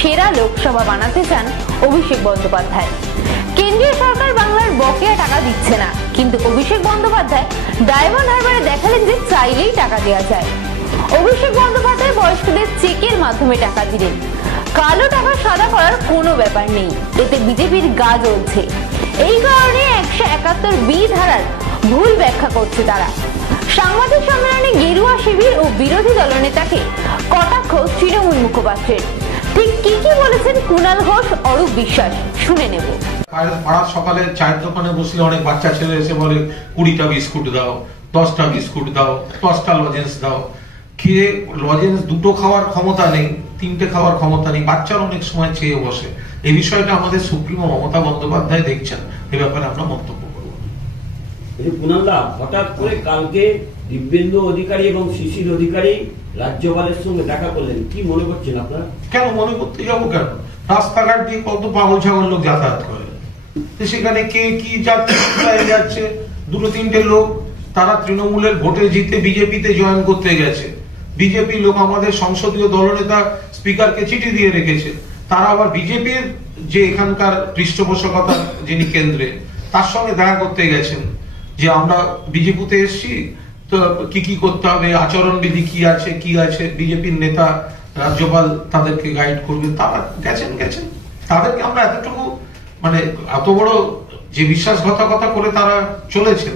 সেরা লোকসভা বানাতে চান অভিষেক বন্দ্যোপাধ্যায়। কেন্দ্রীয় সরকার বাংলার বকেয়া টাকা দিচ্ছে না, কিন্তু অভিষেক বন্দ্যোপাধ্যায় ডায়মন্ড হারবারে দেখালেন যে চাইলেই টাকা দেওয়া যায়। অভিষেক বন্দ্যোপাধ্যায় বয়স্কদের চেকের মাধ্যমে টাকা দিলেন। কালো টাকা সাদা করার কোনো ব্যাপার নেই, এতে বিজেপির গা জ্বলছে। এই কারণে 171B ধারার ভুল ব্যাখ্যা করছে তারা। সাংবাদিক সম্মেলনে গেরুয়া শিবির ও বিরোধী দলনেতাকে কটাক্ষ তৃণমূল মুখপাত্রের। ঠিক কি কি বলেছেন কুণাল ঘোষ, অরূপ বিশ্বাস, শুনে নেব। পাড়ার সকালে চায়ের দোকানে বসলে অনেক বাচ্চা ছেলে এসে বলে 20টা বিস্কুট দাও, 10টা বিস্কুট দাও, 10টা লজেন্স দাও। খেয়ে লজেন্স 2টো খাওয়ার ক্ষমতা নেই, 3টে খাওয়ার ক্ষমতা নেই, বাচ্চারা অনেক সময় চেয়ে বসে। এই বিষয়টা আমাদের সুপ্রিমো মমতা বন্দ্যোপাধ্যায় দেখছেন, এই ব্যাপারে আমরা মন্তব্য করব। কুণালদা, হঠাৎ করে কালকে দিব্যেন্দু অধিকারী এবং শিশির অধিকারী রাজ্যপালের সঙ্গে দেখা করলেন, কি মনে করছেন আপনারা? কেন মনে করতে যাবো? কেন, রাস্তাঘাট দিয়ে কত পাগল ছাগল লোক যাতায়াত করে, সেখানে কে কি যাচ্ছে। 2-3টে লোক তারা তৃণমূলের ভোটে জিতে বিজেপিতে জয়েন করতে গেছে। বিজেপি লোক আমাদের সংসদীয় দলনেতা স্পিকারকে চিঠি দিয়ে রেখেছে। তারা আবার বিজেপির যে এখানকার পৃষ্ঠপোষকতা যিনি কেন্দ্রে, তার সঙ্গে দেখা করতে গেছেন যে আমরা বিজেপিতে এসছি, তো কি কি করতে হবে, আচরণবিধি কি আছে। বিজেপির নেতা রাজ্যপাল তাদেরকে গাইড করবে, তারা গেছেন। তাদেরকে আমরা এতটুকু মানে এত বড় যে বিশ্বাসঘাতকতা করে তারা চলেছেন,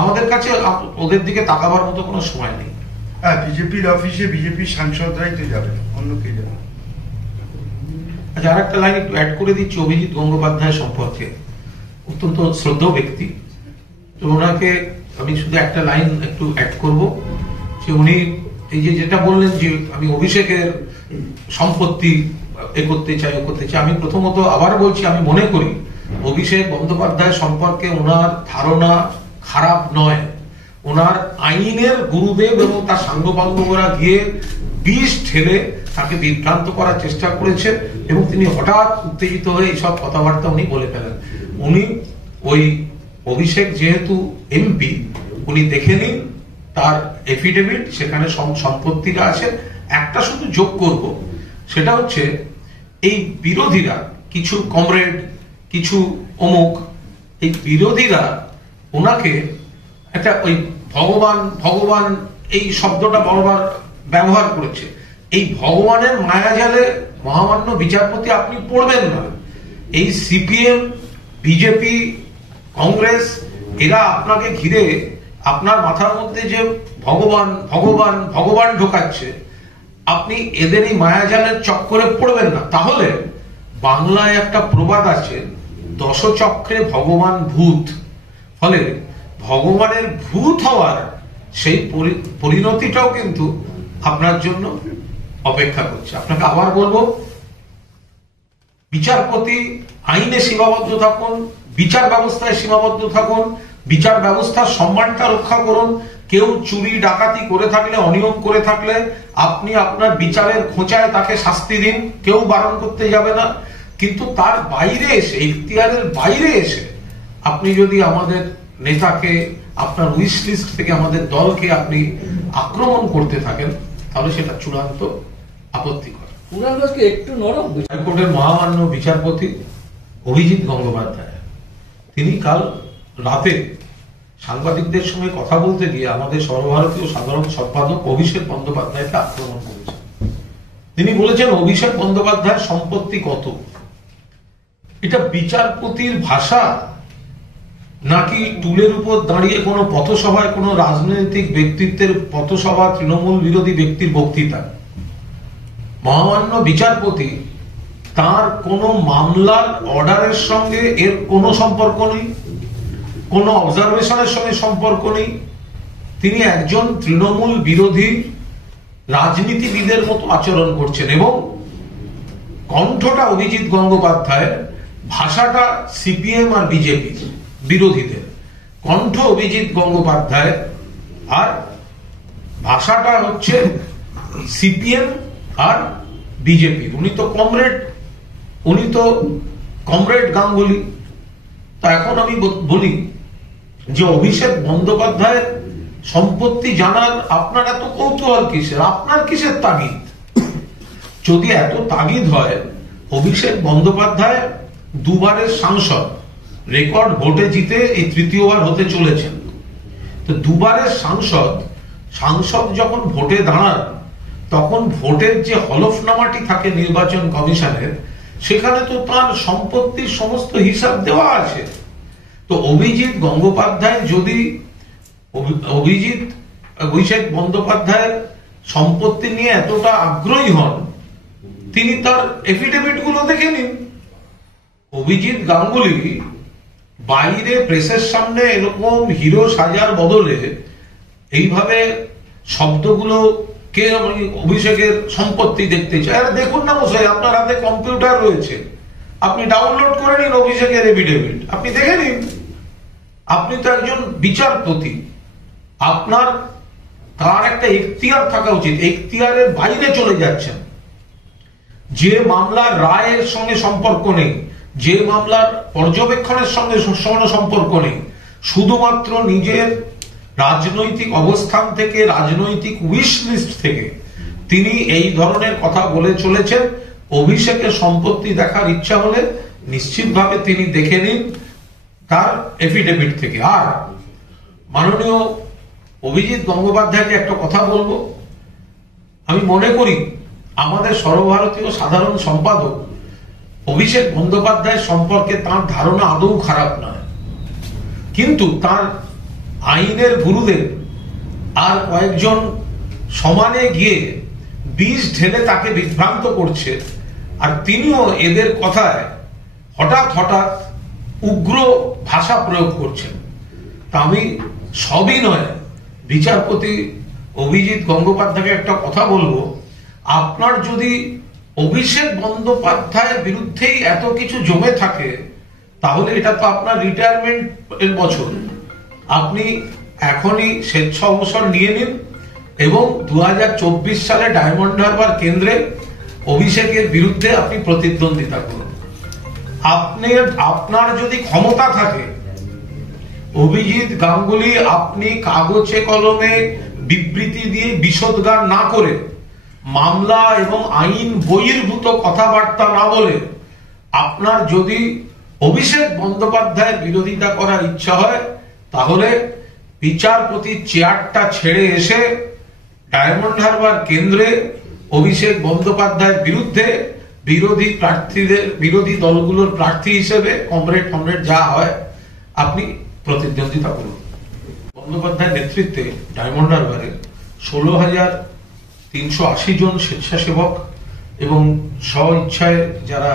আমাদের কাছে ওদের দিকে তাকাবার মতো কোনো সময় নেই। হ্যাঁ, বিজেপির অফিসে বিজেপির সাংসদরাই তো যাবে, অন্য কে যাবে? আচ্ছা, আর একটা লাইন একটু অ্যাড করে দিচ্ছি অভিজিৎ গঙ্গোপাধ্যায় সম্পর্কে। অত্যন্ত শ্রদ্ধেয় ব্যক্তি, তো ওনাকে আমি শুধু একটা লাইন একটু অ্যাড করব যে উনি এই যে যেটা বললেন যে আমি অভিষেকের সম্পত্তি এ করতে চাই। আমি প্রথমত আবার বলছি, আমি মনে করি অভিষেক বন্দ্যোপাধ্যায় সম্পর্কে ওনার ধারণা খারাপ নয়। ওনার আইনের গুরুদেব এবং তার সাঙ্গপাঙ্গরা গিয়ে বিষ ঢেলে তাকে বিভ্রান্ত করার চেষ্টা করেছে এবং তিনি হঠাৎ উত্তেজিত হয়ে এইসব কথাবার্তা উনি বলে ফেলেন। উনি ওই অভিষেক যেহেতু এমপি, উনি দেখে নিন তার এফিডেভিট, সেখানে সম্পত্তিটা আছে। একটা শুধু যোগ করব, সেটা হচ্ছে এই বিরোধীরা, কিছু কমরেড, কিছু অমুক, এই বিরোধীরা ওনাকে একটা ওই ভগবান এই শব্দটা বারবার ব্যবহার করেছে। এই ভগবানের মায়াজালে মহামান্য বিচারপতি আপনি পড়বেন না। এই সিপিএম, বিজেপি, কংগ্রেস, এরা আপনাকে ঘিরে আপনার মাথার মধ্যে যে ভগবান ঢোকাচ্ছে, আপনি এদের এই মায়াজালের চক্করে পড়বেন না। তাহলে বাংলায় একটা প্রবাদ আছে, দশচক্রে ভগবান ভূত। ফলে ভগবানের ভূত হওয়ার সেই পরিণতিটাও কিন্তু আপনার জন্য অপেক্ষা করছে। আপনাকে আবার বলবো, বিচারপতি আইনে সীমাবদ্ধ থাকুন, বিচার ব্যবস্থায় সীমাবদ্ধ থাকুন, বিচার ব্যবস্থার সম্মানটা রক্ষা করুন। কেউ চুরি ডাকাতি করে থাকলে, অনিয়ম করে থাকলে আপনি আপনার বিচারের খোঁচায় তাকে শাস্তি দিন, কেউ বারণ করতে যাবে না। কিন্তু তার বাইরে এসে, ইখতিয়ারের বাইরে এসে আপনি যদি আমাদের নেতাকে, আপনার উইশ লিস্ট থেকে আমাদের দলকে আপনি আক্রমণ করতে থাকেন, তাহলে সেটা চূড়ান্ত আপত্তিকর। হাইকোর্টের মহামান্য বিচারপতি অভিজিৎ গঙ্গোপাধ্যায়, তিনি কাল রাতে সাংবাদিকদের সঙ্গে কথা বলতে গিয়ে আমাদের সর্বভারতীয় সাধারণ সম্পাদক অভিষেক বন্দ্যোপাধ্যায়কে আক্রমণ করেছেন। তিনি বলেছেন অভিষেক বন্দ্যোপাধ্যায়ের সম্পত্তি কত। এটা বিচারপতির ভাষা নাকি টুলের উপর দাঁড়িয়ে কোনো পথসভায় কোনো রাজনৈতিক ব্যক্তিত্বের পথসভা, তৃণমূল বিরোধী ব্যক্তির বক্তৃতা? মহামান্য বিচারপতি, তার কোনো মামলার অর্ডারের সঙ্গে এর কোনো সম্পর্ক নেই, কোনো অবজারভেশনের সঙ্গে সম্পর্ক নেই। তিনি একজন তৃণমূল বিরোধী রাজনীতিবিদের মতো আচরণ করছেন এবং কণ্ঠটা অভিজিৎ গঙ্গোপাধ্যায়ের, ভাষাটা সিপিএম আর বিজেপির বিরোধীদের। কণ্ঠ অভিজিৎ গঙ্গোপাধ্যায় আর ভাষাটা হচ্ছে সিপিএম আর বিজেপির। উনি তো কমরেড গাঙ্গুলি। তা এখন আমি বলি যে অভিষেক বন্দ্যোপাধ্যায়ের সম্পত্তি জানার আপনার এত কৌতূহল কিসের? আপনার কিসের তাগিদ? যদি এত তাগিদ হয় অভিষেক বন্দ্যোপাধ্যায় দুবারের সাংসদ, রেকর্ড ভোটে জিতে এই তৃতীয়বার হতে চলেছেন। তো দুবারের সাংসদ যখন ভোটে দাঁড়ান তখন ভোটের যে হলফনামাটি থাকে নির্বাচন কমিশনের, সেখানে তো তার সম্পত্তির সমস্ত হিসাব দেওয়া আছে। তো অভিজিৎ গঙ্গোপাধ্যায় যদি অভিষেক বন্দ্যোপাধ্যায়ের সম্পত্তি নিয়ে এতটা আগ্রহী হন, তিনি তার এফিডেভিট গুলো দেখে নিন। অভিজিৎ গাঙ্গুলি বাইরে প্রেসের সামনে এরকম হিরো সাজার বদলে এইভাবে শব্দগুলো কে অভিষেকের সম্পত্তি দেখতে চায়, আরে দেখুন না মশাই, আপনার হাতে কম্পিউটার রয়েছে, আপনি ডাউনলোড করে নিন অভিষেকের এফিডেভিট, আপনি দেখে নিন। আপনি তো একজন বিচারপতি, আপনার তার একটা এখতিয়ার থাকা উচিত, এখতিয়ারের বাইরে চলে যাচ্ছেন। যে মামলার রায়ের সঙ্গে সম্পর্ক নেই, যে মামলার পর্যবেক্ষণের সঙ্গে সম্পর্ক নেই, শুধুমাত্র নিজের রাজনৈতিক অবস্থান থেকে, রাজনৈতিক উইশ লিস্ট থেকে তিনি এই ধরনের কথা বলে চলেছেন। অভিষেকের সম্পত্তি দেখার ইচ্ছা হলে নিশ্চিতভাবে তিনি দেখে নিন তার এফিডেভিট থেকে। আর মাননীয় অভিজিৎ গঙ্গোপাধ্যায়কে একটা কথা বলবো, আমি মনে করি আমাদের সর্বভারতীয় সাধারণ সম্পাদক অভিষেক বন্দ্যোপাধ্যায় সম্পর্কে তার ধারণা আদৌ খারাপ নয়, কিন্তু তার আইনের গুরুদেব আর কয়েকজন সমানে গিয়ে বিষ ঢেলে তাকে বিভ্রান্ত করছে, আর তিনিও এদের কথায় হঠাৎ উগ্র ভাষা প্রয়োগ করছেন। তা আমি সবই নয়, বিচারপতি অভিজিৎ গঙ্গোপাধ্যায়কে একটা কথা বলবো, আপনার যদি অভিষেক বন্দ্যোপাধ্যায়ের বিরুদ্ধেই এত কিছু জমে থাকে, তাহলে এটা তো আপনার রিটায়ারমেন্ট এর বছর, আপনি এখনই স্বেচ্ছা অবসর নিয়ে নিন এবং 2024 সালে ডায়মন্ড হারবার কেন্দ্রে অভিষেকের বিরুদ্ধে আপনি প্রতিদ্বন্দ্বিতা করুন। আপনার যদি ক্ষমতা থাকে, অভিজিৎ গাঙ্গুলি, আপনি কাগজে কলমে বিবৃতি দিয়ে বিষোদ্গার না করে, মামলা এবং আইন বহির্ভূত কথাবার্তা না বলে, আপনার যদি অভিষেক বন্দ্যোপাধ্যায়ের বিরোধিতা করার ইচ্ছা হয়, তাহলে বিচারপতির চেয়ারটা ছেড়ে এসে ডায়মন্ড হারবার কেন্দ্রে অভিষেক বন্দ্যোপাধ্যায়ের বিরুদ্ধে বিরোধী দলগুলোর প্রার্থী হিসেবে কমরেড যা হয় আপনি প্রতিদ্বন্দ্বিতা করুন। বন্দ্যোপাধ্যায়ের নেতৃত্বে ডায়মন্ড হারবারে 16,380 জন স্বেচ্ছাসেবক এবং স্ব ইচ্ছায় যারা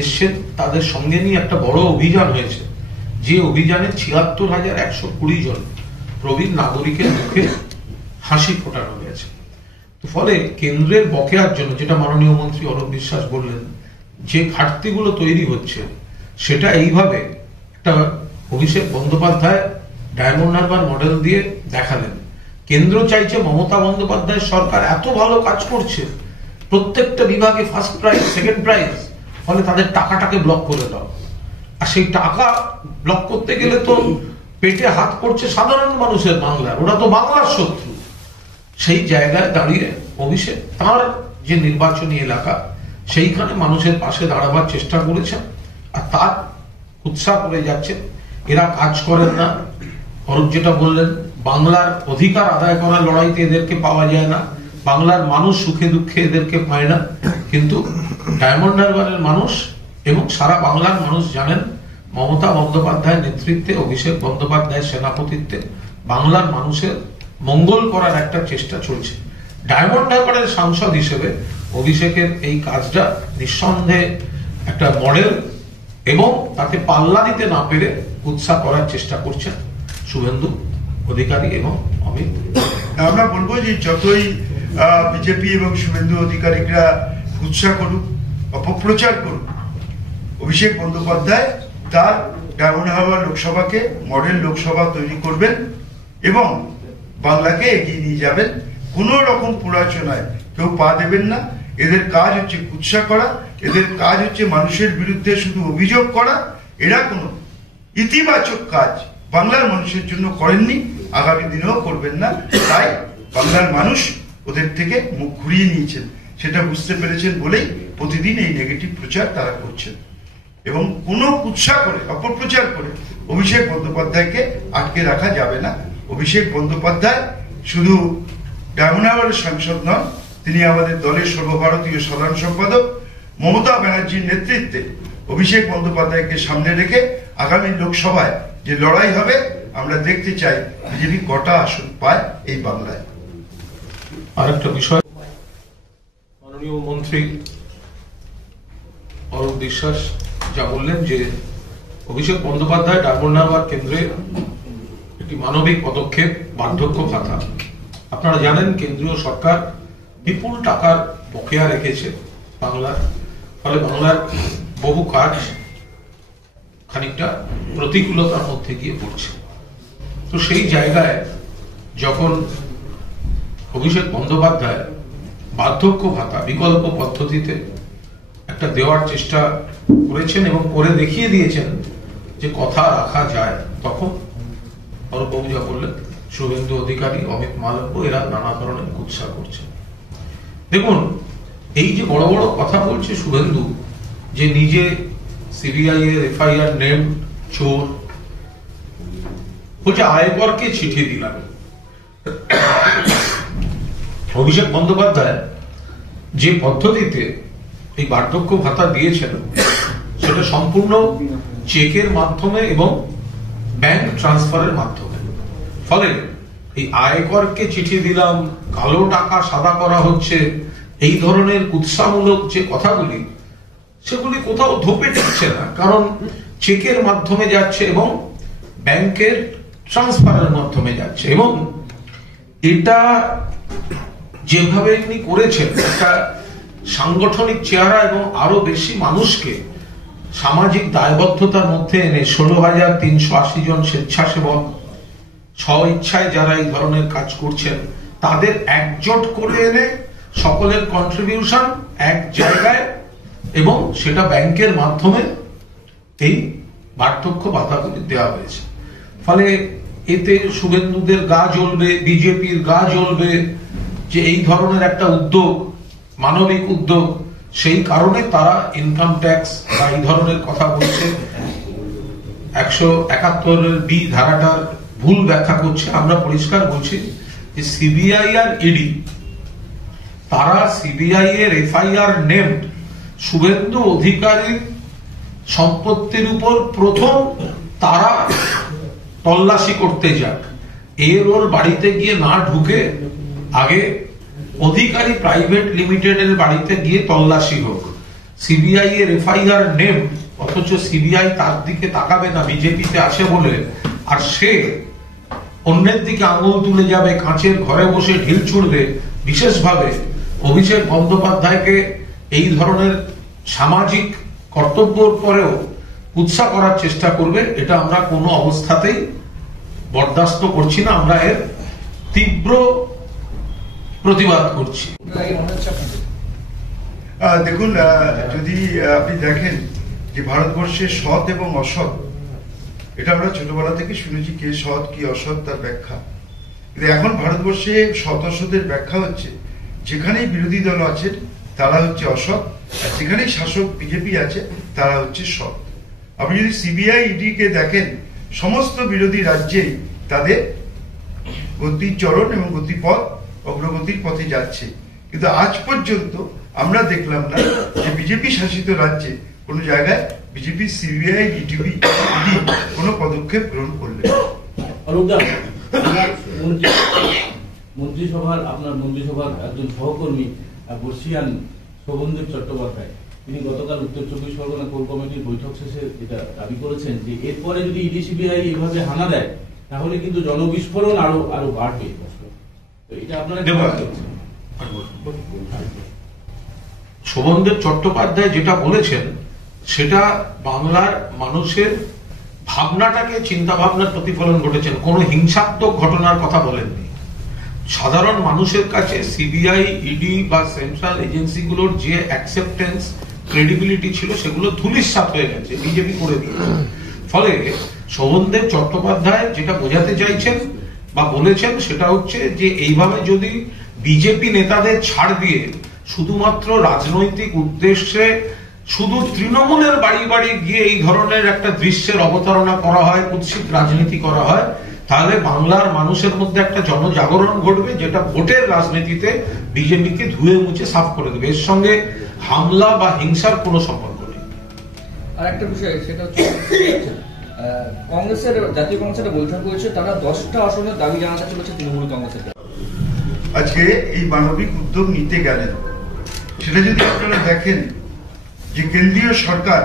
এসছেন তাদের সঙ্গে নিয়ে একটা বড় অভিযান হয়েছে, যে অভিযানে 76,120 জন প্রবীণ নাগরিকের মুখে হাসি ফোটানো হয়েছে। তো ফলে কেন্দ্রের বকেয়ার জন্য, যেটা মাননীয় মন্ত্রী অরূপ বিশ্বাস বললেন, যে ঘাটতিগুলো তৈরি হচ্ছে, সেটা এইভাবে একটা অভিষেক বন্দ্যোপাধ্যায় ডায়মন্ড হারবার মডেল দিয়ে দেখালেন। কেন্দ্র চাইছে মমতা বন্দ্যোপাধ্যায় সরকার এত ভালো কাজ করছে, প্রত্যেকটা বিভাগে ফার্স্ট প্রাইজ, সেকেন্ড প্রাইজ, ফলে তাদের টাকাটাকে ব্লক করে দাও। আর সেই টাকা ব্লক করতে গেলে তো পেটে হাত পড়ছে সাধারণ মানুষের, বাংলার, ওরা তো বাংলার শত্রু। সেই জায়গায় দাঁড়িয়ে অভিষেক তার যে নির্বাচনী এলাকা, সেইখানে মানুষের পাশে দাঁড়াবার চেষ্টা করেছেন, আর তার উৎসাহ করে যাচ্ছে। এরা কাজ করেন না, অরূপ যেটা বললেন, বাংলার অধিকার আদায় করার লড়াইতে এদেরকে পাওয়া যায় না, বাংলার মানুষ সুখে দুঃখে এদেরকে পায় না। কিন্তু ডায়মন্ড হারবারের মানুষ এবং সারা বাংলার মানুষ জানেন, মমতা বন্দ্যোপাধ্যায়ের নেতৃত্বে, অভিষেক বন্দ্যোপাধ্যায়ের সেনাপতিত্বে বাংলার মানুষের মঙ্গল করার একটা চেষ্টা চলছে। ডায়মন্ড হারবারের সাংসদ হিসেবে অভিষেকের এই কাজটা নিঃসন্দেহে একটা মডেল, এবং তাকে পাল্লা দিতে না পেরে উৎসাহ করার চেষ্টা করছেন শুভেন্দু অধিকারী এবং অমিত। আমরা বলবো যে যতই বিজেপি এবং শুভেন্দু অধিকারীরা উৎসাহ করুক, অপপ্রচার করুক, অভিষেক বন্দ্যোপাধ্যায় তার ডায়মন্ড হারবার লোকসভাকে মডেল লোকসভা তৈরি করবেন এবং বাংলাকে এগিয়ে নিয়ে যাবেন। কোন রকম প্ররোচনায় কেউ পা দেবেন না। এদের কাজ হচ্ছে কুৎসা করা, এদের কাজ হচ্ছে মানুষের বিরুদ্ধে শুধু অভিযোগ করা। এরা কোনো ইতিবাচক কাজ বাংলার মানুষের জন্য করেননি, আগামী দিনেও করবেন না। তাই বাংলার মানুষ ওদের থেকে মুখ ঘুরিয়ে নিয়েছেন, সেটা বুঝতে পেরেছেন বলেই প্রতিদিন এই নেগেটিভ প্রচার তারা করছেন এবং কোনো কুৎসা করে অপপ্রচার করে অভিষেক বন্দ্যোপাধ্যায়কে আটকে রাখা যাবে না। অভিষেক বন্দ্যোপাধ্যায় শুধু ডায়মন্ড হারবারের সাংসদ নন, তিনি আমাদের দলের সর্বভারতীয় সাধারণ সম্পাদক। মমতা ব্যানার্জির নেতৃত্বে অভিষেক বন্দ্যোপাধ্যায়কে সামনে রেখে আগামী লোকসভায় যে লড়াই হবে আমরা দেখতে চাই বিজেপি কটা আসন পায় এই বাংলায়। আরেকটা বিষয়, মাননীয় মন্ত্রী অরূপ বিশ্বাস যা বললেন যে অভিষেক বন্দ্যোপাধ্যায় ডায়মন্ড হারবার কেন্দ্রে একটি মানবিক পদক্ষেপ বার্ধক্য ভাতা। আপনারা জানেন কেন্দ্রীয় সরকার বিপুল টাকার বকেয়া রেখেছে বাংলার, ফলে বাংলার বহু কাজ খানিকটা প্রতিকূলতার মধ্যে গিয়ে পড়ছে। তো সেই জায়গায় যখন অভিষেক বন্দ্যোপাধ্যায় বার্ধক্য ভাতা বিকল্প পদ্ধতিতে একটা দেওয়ার চেষ্টা করেছেন এবং করে দেখিয়ে দিয়েছেন যে কথা রাখা যায়, তখন অরূপবাবু যা বললেন, শুভেন্দু অধিকারী, অমিত মালব্য এরা নানা ধরনের কুৎসা করছে। দেখুন, এই যে বড় বড় কথা বলছে শুভেন্দু, যে নিজে সিবিআই এর এফআইআর নেম চোর, বলছে আয়করকে চিঠি দিলাম। অভিষেক বন্দ্যোপাধ্যায় যে পদ্ধতিতে এই বার্ধক্য ভাতা দিয়েছেন সেটা সম্পূর্ণ চেকের মাধ্যমে এবং ব্যাংক ট্রান্সফারের মাধ্যমে। ফলে এই আয়করকে চিঠি দিলাম, কালো টাকা সাদা করা হচ্ছে, এই ধরনের কুৎসামূলক যে কথাগুলি, সেগুলি কোথাও ধোপে টিকছে না, কারণ চেকের মাধ্যমে যাচ্ছে এবং ব্যাংকের ট্রান্সফারের মাধ্যমে যাচ্ছে। এবং এটা যেভাবে ইনি করেছেন, একটা সাংগঠনিক চেহারা এবং আরো বেশি মানুষকে সামাজিক দায়বদ্ধতার মধ্যে এনে 16,380 জন স্বেচ্ছাসেবক স্ব ইচ্ছায় যারা এই ধরনের কাজ করছেন তাদের একজোট করে এনে সকলের কন্ট্রিবিউশন এক জায়গায় এবং সেটা ব্যাংকের মাধ্যমে এই বার্ধক্য ভাতাগুলি দেওয়া হয়েছে। ফলে এতে শুভেন্দুদের গা জ্বলবে, বিজেপির গা জ্বলবে যে এই ধরনের একটা উদ্যোগ, মানবিক উদ্যোগ, সেই কারণে তারা ইনকাম ট্যাক্স বা এই ধরনের কথা বলছে। 171 বি ধারাটার ভুল ব্যাখ্যা করছে। আমরা পরিষ্কার বলছি যে সিবিআই আর ইডি, তারা সিবিআই এর এফআইআর নেম শুভেন্দু অধিকারীর সম্পত্তির উপর প্রথম তারা তল্লাশি করতে যাক, এর ওর বাড়িতে গিয়ে না ঢুকে আগে অধিকারী প্রাইভেট লিমিটেড এর বাড়িতে গিয়ে তল্লাশি হোক। সিবিআই এর এফআইআর নেম, অথচ সিবিআই তার দিকে তাকাবে না বিজেপিতে আছে বলে, আর সে অন্যের দিকে আঙুল তুলে যাবে, কাঁচের ঘরে বসে ঢিল ছুড়বে, বিশেষভাবে অভিষেক বন্দ্যোপাধ্যায়কে এই ধরনের সামাজিক কর্তব্যের পরেও কুৎসা করার চেষ্টা করবে। এটা আমরা কোনো অবস্থাতেই বরদাস্ত করছি না, আমরা এর তীব্র প্রতিবাদ করছি। দেখুন, যদি আপনি দেখেন যে ভারতবর্ষের সৎ এবং অসৎ, এটা আমরা ছোটবেলা থেকে শুনেছি, কে সৎ কি অসৎ তার ব্যাখ্যা। কিন্তু এখন ভারতবর্ষে সৎ অসতের ব্যাখ্যা হচ্ছে যেখানেই বিরোধী দল আছেন তারা হচ্ছে অসৎ, আর যেখানেই শাসক বিজেপি আছে তারা হচ্ছে সৎ। আপনি যদি সিবিআই ইডি কে দেখেন, সমস্ত বিরোধী রাজ্যেই তাদের গতিচরণ এবং গতিপথ অগ্রগতির পথে যাচ্ছে, কিন্তু আজ পর্যন্ত আমরা দেখলাম না যে বিজেপি শাসিত রাজ্যে কোনো জায়গায় বিজেপি সিবিআই ইডি কোনো পদক্ষেপ গ্রহণ করলেন। আপনার মন্ত্রিসভার একজন সহকর্মী বর্ষিয়ান শোভনদেব চট্টোপাধ্যায়, তিনি গতকাল উত্তর 24 পরগনা কোর কমিটির বৈঠক শেষে এটা দাবি করেছেন যে এরপরে যদি ইডি সিবিআই এভাবে হানা দেয় তাহলে কিন্তু জনবিস্ফোরণ আরো বাড়বে। এটা আপনারা শোভনদেব চট্টোপাধ্যায় যেটা বলেছেন সেটা বাংলার মানুষের ভাবনাটাকে, চিন্তা ভাবনার প্রতিফলন ঘটেছেন, কোনো হিংসাত্মক ঘটনার কথা বলেননি। সাধারণ মানুষের কাছে সিবিআই ইডি বা সেন্ট্রাল এজেন্সিগুলোর যে অ্যাকসেপ্টেন্স ক্রেডিবিলিটি ছিল সেগুলো ধূলিসাৎ হয়ে গেছে, বিজেপি করে দিয়েছে। ফলে শোভনদেব চট্টোপাধ্যায় যেটা বোঝাতে চাইছেন বা বলেছেন সেটা হচ্ছে যে এইভাবে যদি বিজেপি নেতাদের ছাড় দিয়ে শুধুমাত্র রাজনৈতিক উদ্দেশ্যে শুধু তৃণমূলের বাড়ি বাড়ি গিয়ে এই ধরনের একটা দৃশ্যের অবতারণা করা হয়, কুৎসিত রাজনীতি করা হয়, তাহলে বাংলার মানুষের মধ্যে একটা জনজাগরণ ঘটবে, যেটা ভোটের রাজনীতিতে বিজেপিকে ধুয়ে মুছে সাফ করে দেবে। এর সঙ্গে হামলা বা হিংসার কোনো সম্পর্ক নেই। আর একটা বিষয়, সেটা হচ্ছে কংগ্রেসের জাতীয় কংগ্রেসের বৈঠক হয়েছে, তারা 10টা আসনের দাবি জানাতে চলেছে তৃণমূল কংগ্রেসের। আজকে এই মানবিক উদ্যোগ নিতে গেলেন, সেটা যদি আপনারা দেখেন যে কেন্দ্রীয় সরকার,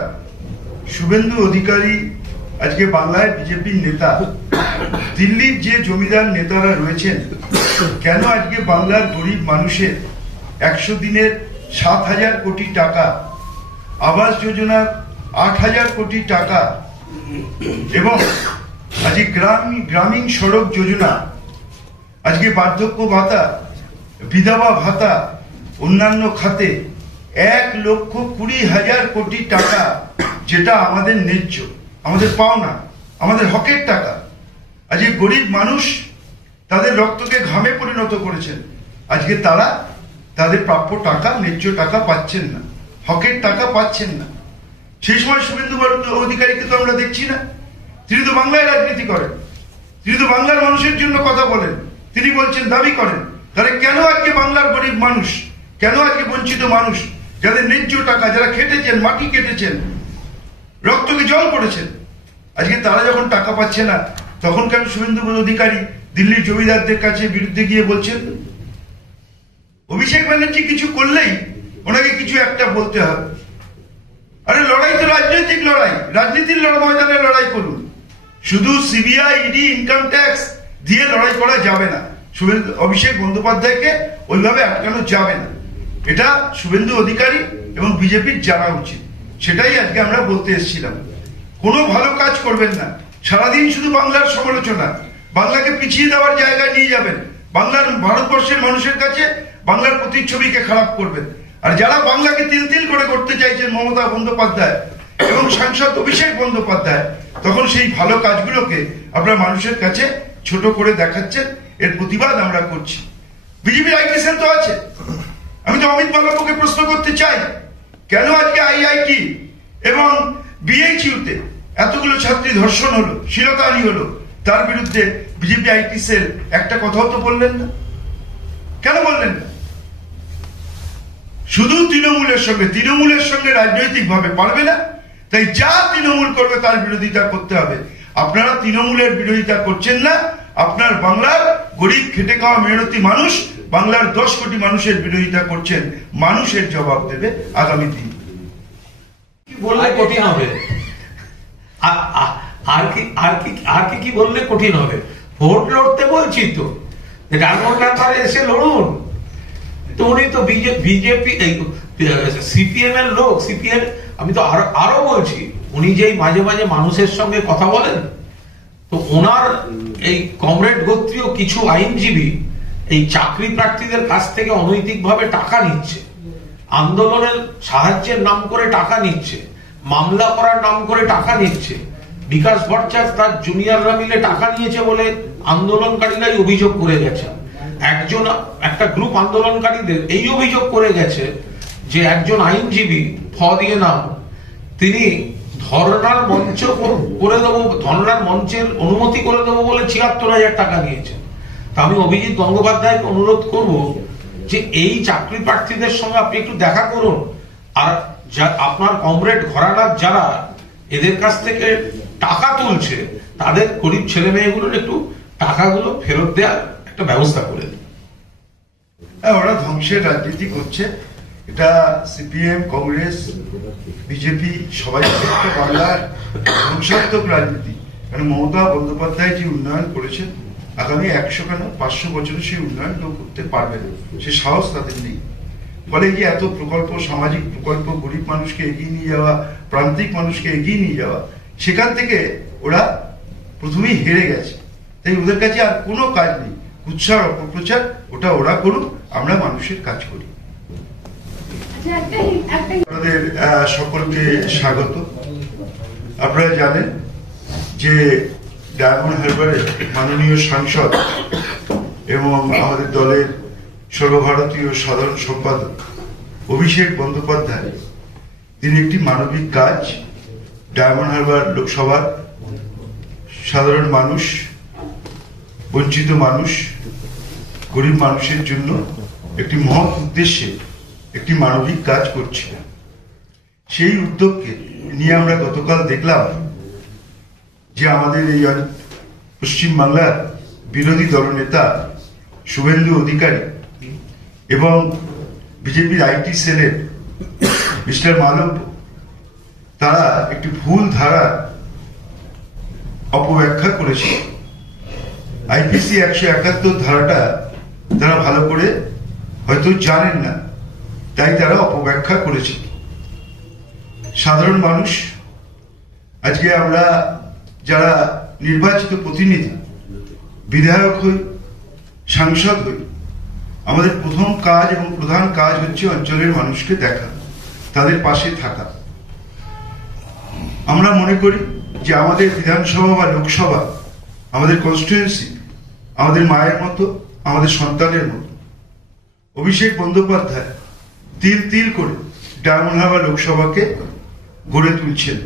শুভেন্দু অধিকারী আজকে বাংলায় বিজেপির নেতা, দিল্লির যে জমিদার নেতারা রয়েছেন, কেন আজকে বাংলার গরিব মানুষের 100 দিনের 7,000 কোটি টাকা, আবাস যোজনার 8,000 কোটি টাকা এবং আজকে গ্রামীণ সড়ক যোজনা, আজকে বার্ধক্য ভাতা, বিধবা ভাতা, অন্যান্য খাতে 1,20,000 কোটি টাকা, যেটা আমাদের ন্যায্য, আমাদের পাওনা, আমাদের হকের টাকা, আজকে গরিব মানুষ তাদের রক্তকে ঘামে পরিণত করেছেন, আজকে তারা তাদের প্রাপ্য টাকা, ন্যায্য টাকা পাচ্ছেন না, হকের টাকা পাচ্ছেন না। সেই সময় শুভেন্দু অধিকারীকে তো আমরা দেখছি না। তিনি তো বাংলায় রাজনীতি করেন, তিনি তো বাংলার মানুষের জন্য কথা বলেন, তিনি বলছেন, দাবি করেন। তাহলে কেন আজকে বাংলার গরিব মানুষ, কেন আজকে বঞ্চিত মানুষ, যাদের ন্যায্য টাকা, যারা খেটেছেন, মাটি কেটেছেন, রক্তকে জল করেছেন, আজকে তারা যখন টাকা পাচ্ছে না, তখন কেন শুভেন্দু অধিকারী দিল্লির জমিদারদের কাছে বিরুদ্ধে গিয়ে বলছেন? অভিষেক ব্যানার্জি কিছু করলেই ওনাকে কিছু একটা বলতে হবে। আরে লড়াই তো রাজনৈতিক লড়াই, রাজনীতির ময়দানে লড়াই করুন। শুধু সিবিআই, ইডি, ইনকাম ট্যাক্স দিয়ে লড়াই করা যাবে না। অভিষেক বন্দ্যোপাধ্যায়কে ওইভাবে আটকানো যাবে না। এটা শুভেন্দু অধিকারী এবং বিজেপির জানা উচিত। সেটাই আজকে আমরা বলতে এসেছিলাম। কোনো ভালো কাজ করবেন না, সারাদিন শুধু বাংলার সমালোচনা, বাংলাকে পিছিয়ে দেওয়ার জায়গায় নিয়ে যাবেন, বাংলার, ভারতবর্ষের মানুষের কাছে বাংলার প্রতিচ্ছবিকে খারাপ করবেন। আর যারা বাংলাকে তিল তিল করে করতে চাইছেন, মমতা বন্দ্যোপাধ্যায় এবং সাংসদ অভিষেক বন্দ্যোপাধ্যায়, তখন সেই ভালো কাজগুলোকে আপনারা মানুষের কাছে ছোট করে দেখাচ্ছেন। এর প্রতিবাদ আমরা করছি। বিজেপির আইটি সেল তো আছে। আমি তো অমিত মালব্যকে প্রশ্ন করতে চাই, কেন আজকে আইআইটি এবং বিএইচইউতে এতগুলো ছাত্রী ধর্ষণ হলো, শ্লীলতাহানি হলো, তার বিরুদ্ধে বিজেপি আইটি সেল একটা কথাও তো বললেন না? কেন বললেন না? শুধু তৃণমূলের সঙ্গে রাজনৈতিক ভাবে পারবে না, তাই যা তৃণমূল করবে তার বিরোধিতা করতে হবে। আপনারা তৃণমূলের বিরোধিতা করছেন না, আপনার বাংলার গরিব খেটে খাওয়া মেহনতি মানুষ, বাংলার 10 কোটি মানুষের বিরোধিতা করছেন। মানুষের জবাব দেবে আগামী দিন। কি বললে কঠিন হবে? আর কি বললে কঠিন হবে? ভোট লড়তে বলছি তো, ডায়মন্ড হারবারে এসে লড়ুন। তো উনি তো বিজেপি, সিপিএম এর লোক, সিপিএম। আমি তো আরো বলছি, উনি যেই মাঝে মাঝে মানুষের সঙ্গে কথা বলেন, তো ওনার এই কমরেড গোত্রীয় কিছু আইনজীবী এই চাকরি প্রার্থীদের কাছ থেকে অনৈতিকভাবে টাকা নিচ্ছে, আন্দোলনের সাহায্যের নাম করে টাকা নিচ্ছে, মামলা করার নাম করে টাকা নিচ্ছে। বিকাশ ভট্টাচার্য তার জুনিয়ররা মিলে টাকা নিয়েছে বলে আন্দোলনকারীরাই অভিযোগ করে গেছে। একটা গ্রুপ আন্দোলনকারীদের এই অভিযোগ করে গেছে যে একজন আইনজীবী দিয়ে নাম, তিনি ধর্নার মঞ্চ করে দেবো, ধর্নার মঞ্চের অনুমতি করে দেবো বলে ৭৬,০০০ টাকা নিয়েছেন। তা আমি অভিজিৎ গঙ্গোপাধ্যায়কে অনুরোধ করব যে এই চাকরি প্রার্থীদের সঙ্গে আপনি একটু দেখা করুন, আর আপনার কমরেড ঘরানার যারা এদের কাছ থেকে টাকা তুলছে, তাদের গরিব ছেলে মেয়েগুলোর একটু টাকাগুলো ফেরত দেওয়ার একটা ব্যবস্থা করে দিন। ওরা ধ্বংসের রাজনীতি করছে, এটা সিপিএম, কংগ্রেস, বিজেপি সবাই বাংলার ধ্বংসাত্মক রাজনীতি। কারণ মমতা বন্দ্যোপাধ্যায় যে উন্নয়ন করেছেন, আগামী 100 কেন 500 বছরে সেই উন্নয়ন কেউ করতে পারবে না, সে সাহস তাদের নেই। ফলে যে এত প্রকল্প, সামাজিক প্রকল্প, গরিব মানুষকে এগিয়ে নিয়ে যাওয়া, প্রান্তিক মানুষকে এগিয়ে নিয়ে যাওয়া, সেখান থেকে ওরা প্রথমেই হেরে গেছে। তাই ওদের কাছে আর কোনো কাজ নেই, উৎসাহ অপপ্রচার, ওটা ওরা করুক, আমরা মানুষের কাজ করি। আপনাদের সকলকে স্বাগত। আপনারা জানেন যে ডায়মন্ড হারবারে মাননীয় সাংসদ এবং আমাদের দলের সর্বভারতীয় সাধারণ সম্পাদক অভিষেক বন্দ্যোপাধ্যায় তিনি একটি মানবিক কাজ ডায়মন্ড হারবার লোকসভার সাধারণ মানুষ, বঞ্চিত মানুষ, গরিব মানুষের জন্য একটি মহৎ উদ্দেশ্যে একটি মানবিক কাজ করছে। সেই উদ্যোগকে নিয়ে আমরা গতকাল দেখলাম যে আমাদের এই পশ্চিমবাংলার বিরোধী দলনেতা শুভেন্দু অধিকারী এবং বিজেপির আইটি সেলের মিস্টার মালব্য তারা একটি ভুল ধারা অপব্যাখ্যা করেছে। আইপিসি 171 ধারাটা তারা ভালো করে হয়তো জানেন না, তাই তারা অপব্যাখ্যা করেছে। সাধারণ মানুষ, আজকে আমরা যারা নির্বাচিত প্রতিনিধি, বিধায়ক হই, সাংসদ হই, আমাদের প্রথম কাজ এবং প্রধান কাজ হচ্ছে অঞ্চলের মানুষকে দেখা, তাদের পাশে থাকা। আমরা মনে করি যে আমাদের বিধানসভা বা লোকসভা আমাদের কনস্টিটিউয়েন্সি আমাদের মায়ের মতো, আমাদের সন্তানের মতো। অভিষেক বন্দ্যোপাধ্যায় তিল তিল করে ডায়মন্ড হারবার লোকসভাকে গড়ে তুলছেন।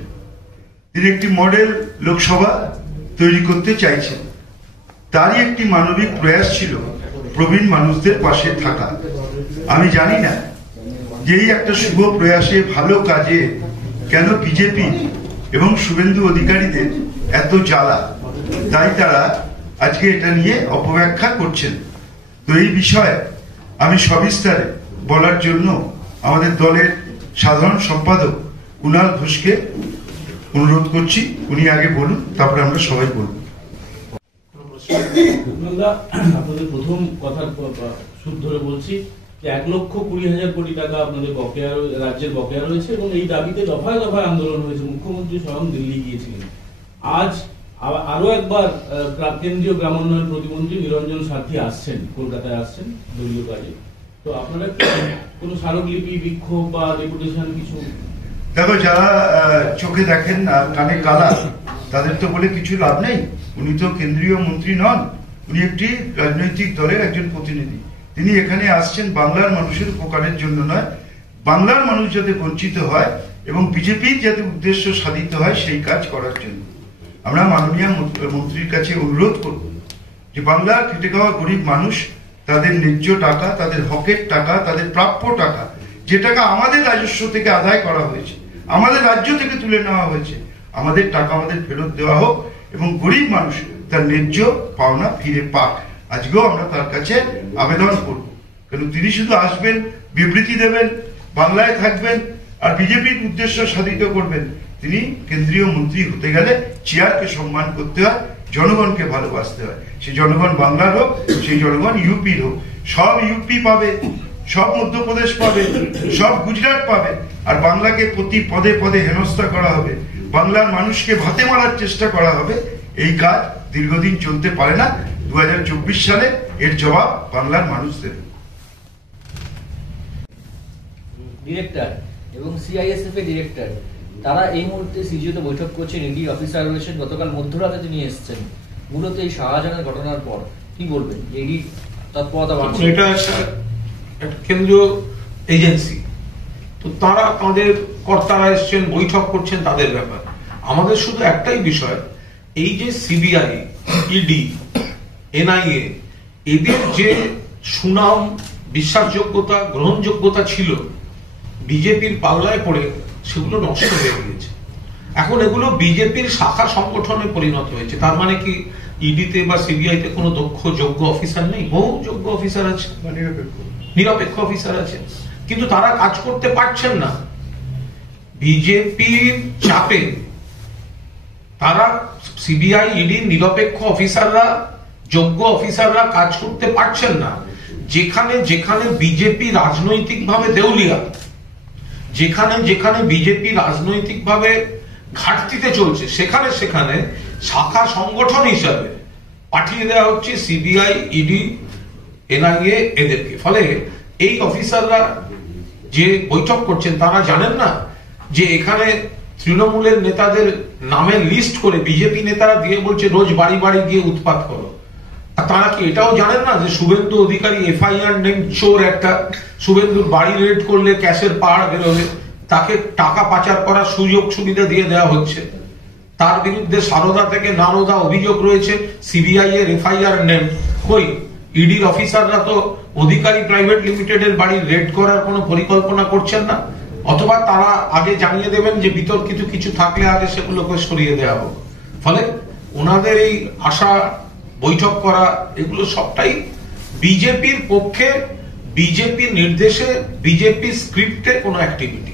তিনি একটি মডেল লোকসভা তৈরি করতে চাইছেন। তারই একটি মানবিক প্রয়াস ছিল প্রবীণ মানুষদের পাশে থাকা। আমি জানি না যে এই একটা শুভ প্রয়াসে, ভালো কাজে কেন বিজেপি এবং শুভেন্দু অধিকারীদের এত জ্বালা, তাই তারা আজকে এটা নিয়ে অপব্যাখ্যা করছেন। তো এই বিষয়ে আমি সবিস্তারে বলার জন্য আমাদের দলের সাধারণ সম্পাদক কুণাল ঘোষকে অনুরোধ করছি। উনি আগে বলুন, তারপরে আমরা সবাই বলব। আপনাদের প্রথম কথার সুর ধরে বলছি যে 1,20,000 কোটি টাকা আপনাদের বকেয়া, রাজ্যের বকেয়া রয়েছে এবং এই দাবিতে দফায় দফায় আন্দোলন হয়েছে। মুখ্যমন্ত্রী স্বয়ং দিল্লি গিয়েছিলেন। আজ আরো একবার কেন্দ্রীয় গ্রামোন্নয়ন প্রতিমন্ত্রী নিরঞ্জন সাথী আসছেন, কলকাতায় আসছেন দলীয় কাজে। তো আপনারা কোনো স্মারকলিপি, বিক্ষোভ বা ডেপুটেশন কিছু? দেখো, যারা চোখে দেখেন আর কানে কালা, তাদের তো বলে কিছু লাভ নেই। উনি তো কেন্দ্রীয় মন্ত্রী নন, উনি একটি রাজনৈতিক দলের একজন প্রতিনিধি। তিনি এখানে আসছেন বাংলার মানুষের উপকারের জন্য নয়, বাংলার মানুষ যাতে বঞ্চিত হয় এবং বিজেপির যাতে উদ্দেশ্য সাধিত হয় সেই কাজ করার জন্য। আমরা মাননীয় মন্ত্রীর কাছে অনুরোধ করব যে বাংলার খেটে খাওয়া গরিব মানুষ তাদের ন্যায্য টাকা, তাদের হকের টাকা, তাদের প্রাপ্য টাকা, যে টাকা আমাদের রাজস্ব থেকে আদায় করা হয়েছে, আমাদের রাজ্য থেকে তুলে নেওয়া হয়েছে, আমাদের টাকা আমাদের ফেরত দেওয়া হোক এবং গরিব মানুষ তার ন্যায্য পাওনা ফিরে পাক। আজকেও আমরা তার কাছে আবেদন করব, কারণ তিনি শুধু আসবেন, বিবৃতি দেবেন, বাংলায় থাকবেন আর বিজেপির উদ্দেশ্য সাধিত করবেন। তিনি কেন্দ্রীয় মন্ত্রী হতে গেলে চেয়ারকে সম্মান করতে হয়, জনগণকে ভালোবাসতে হয়। সেই জনগণ বাংলার হোক, সেই জনগণ ইউপির হোক। সব ইউপি পাবে, সব মধ্যপ্রদেশ পাবে, সব গুজরাট পাবে, আর বাংলাকে প্রতি পদে পদে হেনস্থা করা হবে, বাংলার মানুষকে ভাতে মারার চেষ্টা করা হবে। এই কাজ দীর্ঘদিন চলতে পারে না। 2024 সালে এর জবাব বাংলার মানুষ দেবে। ডিরেক্টর এবং সিআইএসএফ এর ডিরেক্টর তারা এই মুহূর্তে সিজিওতে বৈঠক করছেন, ইডি অফিসার রয়েছেন। গতকাল মধ্যরাতে তিনি এসেছেন মূলত এই শাহজাহানের ঘটনার পর। কি বলবেন? ইডি তৎপরতা বাড়ছে। এটা একটা কেন্দ্রীয় এজেন্সি, তো তারা তাদের কর্তারা এসছেন, বৈঠক করছেন, তাদের ব্যাপার। আমাদের শুধু একটাই বিষয়, এই যে সিবিআই, ইডি, এনআইএ, এদের যে সুনাম, বিশ্বাসযোগ্যতা, গ্রহণযোগ্যতা ছিল, বিজেপির পাল্লায় পড়ে সেগুলো নষ্ট হয়ে গিয়েছে। এখন এগুলো বিজেপির শাখা সংগঠনে পরিণত হয়েছে। তার মানে কি ইডিতে বা সিবিআইতে কোনো দক্ষ যোগ্য অফিসার নেই? বহু যোগ্য অফিসার আছে, নিরপেক্ষ অফিসার আছে, কিন্তু তারা কাজ করতে পারছেন না। বিজেপির চাপে তারা, সিবিআই, ইডি, নিরপেক্ষ অফিসাররা, যোগ্য অফিসাররা কাজ করতে পারছেন না। যেখানে যেখানে বিজেপি রাজনৈতিকভাবে দেউলিয়া, যেখানে যেখানে বিজেপি রাজনৈতিকভাবে ঘাটতিতে চলছে, সেখানে সেখানে শাখা সংগঠন হিসাবে পাঠিয়ে দেওয়া হচ্ছে সিবিআই, ইডি, এনআইএ এদেরকে। ফলে এই অফিসাররা যে বৈঠক করছেন তারা জানেন না যে এখানে তৃণমূলের নেতাদের নামের লিস্ট করে বিজেপি নেতারা দিয়ে বলছে রোজ বাড়ি বাড়ি গিয়ে উৎপাত করো। আর তারা কি এটাও জানেন না যে শুভেন্দু অধিকারী এফআইআর নেম চোর একটা, শুভেন্দুর বাড়ি রেড করলে ক্যাশের পাহাড় বেরোলে তাকে টাকা পাচার করার সুযোগ সুবিধা দিয়ে দেওয়া হচ্ছে, তার বিরুদ্ধে সারদা থেকে নারদা অভিযোগ রয়েছে, সিবিআই এর এফআইআর নেম। কই ইডির অফিসাররা তো অধিকারী প্রাইভেট লিমিটেডের বাড়ি রেড করার কোনো পরিকল্পনা করছেন না, অথবা তারা আগে জানিয়ে দেবেন যে বিতর্কিত কিছু থাকলে আগে সেগুলোকে সরিয়ে দেওয়া হোক। ফলে ওনাদের এই আশা বৈঠক করা এগুলো সবটাই বিজেপির পক্ষে, বিজেপির নির্দেশে, বিজেপি স্ক্রিপ্টে কোনো অ্যাক্টিভিটি।